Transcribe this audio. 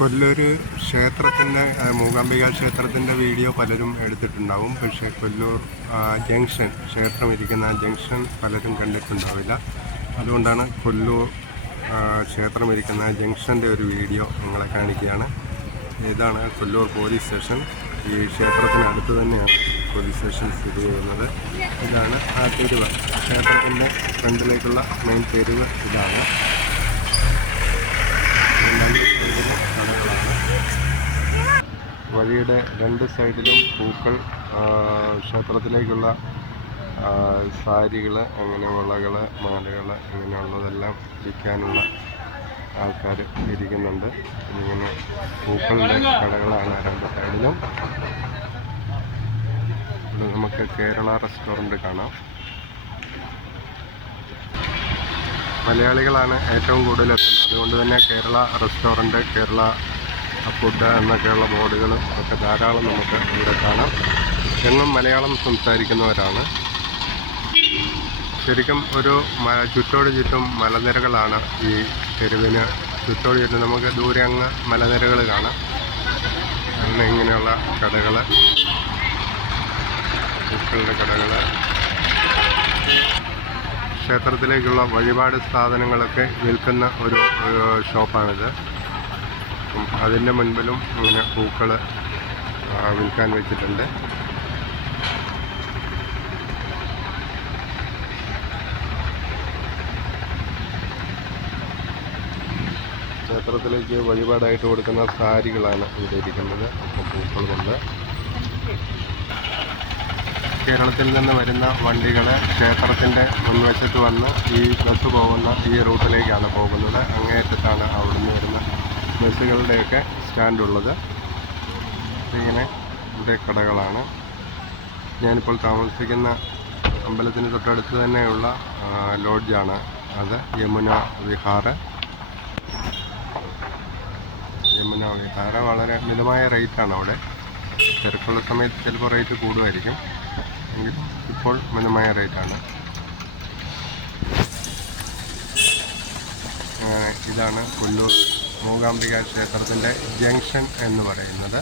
കൊല്ലൂർ ക്ഷേത്രത്തിൻ്റെ മൂകാംബിക ക്ഷേത്രത്തിൻ്റെ വീഡിയോ പലരും എടുത്തിട്ടുണ്ടാവും. പക്ഷേ കൊല്ലൂർ ജംഗ്ഷൻ ക്ഷേത്രം ഇരിക്കുന്ന ജംഗ്ഷൻ പലരും കണ്ടിട്ടുണ്ടാവില്ല. അതുകൊണ്ടാണ് കൊല്ലൂർ ക്ഷേത്രം ഇരിക്കുന്ന ജംഗ്ഷൻ്റെ ഒരു വീഡിയോ നിങ്ങളെ കാണിക്കുകയാണ്. ഇതാണ് കൊല്ലൂർ പോലീസ് സ്റ്റേഷൻ. ഈ ക്ഷേത്രത്തിനടുത്ത് തന്നെയാണ് പോലീസ് സ്റ്റേഷൻ സ്ഥിതി ചെയ്യുന്നത്. ഇതാണ് ആ തെരുവ്, ക്ഷേത്രത്തിൻ്റെ ഫ്രണ്ടിലേക്കുള്ള മെയിൻ തെരുവ് ഇതാണ്. വഴിയുടെ രണ്ട് സൈഡിലും പൂക്കൾ, ക്ഷേത്രത്തിലേക്കുള്ള സാരികൾ, അങ്ങനെ വളകൾ, മാലകൾ, ഇങ്ങനെയുള്ളതെല്ലാം വിൽക്കാനുള്ള ആൾക്കാർ ഇരിക്കുന്നുണ്ട്. ഇങ്ങനെ പൂക്കളുടെ കടകളാണ് രണ്ട് സൈഡിലും. ഇവിടെ നമുക്ക് കേരള റെസ്റ്റോറൻറ്റ് കാണാം. മലയാളികളാണ് ഏറ്റവും കൂടുതൽ എത്തുന്നത്. അതുകൊണ്ട് തന്നെ കേരള റെസ്റ്റോറൻറ്റ്, കേരള ഫുഡ് എന്നൊക്കെയുള്ള ബോർഡുകളും ഒക്കെ ധാരാളം നമുക്ക് ഇവിടെ കാണാം. എന്നും മലയാളം സംസാരിക്കുന്നവരാണ്. ശരിക്കും ഒരു ചുറ്റോട് ചുറ്റും മലനിരകളാണ് ഈ തെരുവിന് ചുറ്റോട് ചുറ്റും. നമുക്ക് ദൂരെ അങ്ങ് മലനിരകൾ കാണാം. അങ്ങനെ ഇങ്ങനെയുള്ള കടകൾ, പൂക്കളുടെ കടകൾ, ക്ഷേത്രത്തിലേക്കുള്ള വഴിപാട് സാധനങ്ങളൊക്കെ വിൽക്കുന്ന ഒരു ഷോപ്പാണിത്. അതിൻ്റെ മുൻപിലും ഇങ്ങനെ പൂക്കൾ വിൽക്കാൻ വെച്ചിട്ടുണ്ട്. ക്ഷേത്രത്തിലേക്ക് വഴിപാടായിട്ട് കൊടുക്കുന്ന സാരികളാണ് ഇവിടെ ഇരിക്കുന്നത്. അപ്പോൾ പൂക്കളുമുണ്ട്. കേരളത്തിൽ നിന്ന് വരുന്ന വണ്ടികൾ ക്ഷേത്രത്തിൻ്റെ മുൻവശത്ത് വന്ന് ഈ ബസ് പോകുന്ന ഈ റൂട്ടിലേക്കാണ് പോകുന്നത്. അങ്ങേയറ്റത്താണ് അവിടുന്ന് വരുന്ന ബസ്സുകളുടെയൊക്കെ സ്റ്റാൻഡുള്ളത്. ഇങ്ങനെ ഇവിടെ കടകളാണ്. ഞാനിപ്പോൾ താമസിക്കുന്ന അമ്പലത്തിന് തൊട്ടടുത്ത് തന്നെയുള്ള ലോഡ്ജാണ് അത്. യമുന വിഹാർ വളരെ മിതമായ റേറ്റാണ് അവിടെ. തിരക്കുള്ള സമയത്ത് ചിലപ്പോൾ റേറ്റ് കൂടുമായിരിക്കും, എങ്കിലും ഇപ്പോൾ മിതമായ റേറ്റാണ്. ഇതാണ് കൊല്ലൂർ മൂകാംബിക ക്ഷേത്രത്തിൻ്റെ ജംഗ്ഷൻ എന്ന് പറയുന്നത്.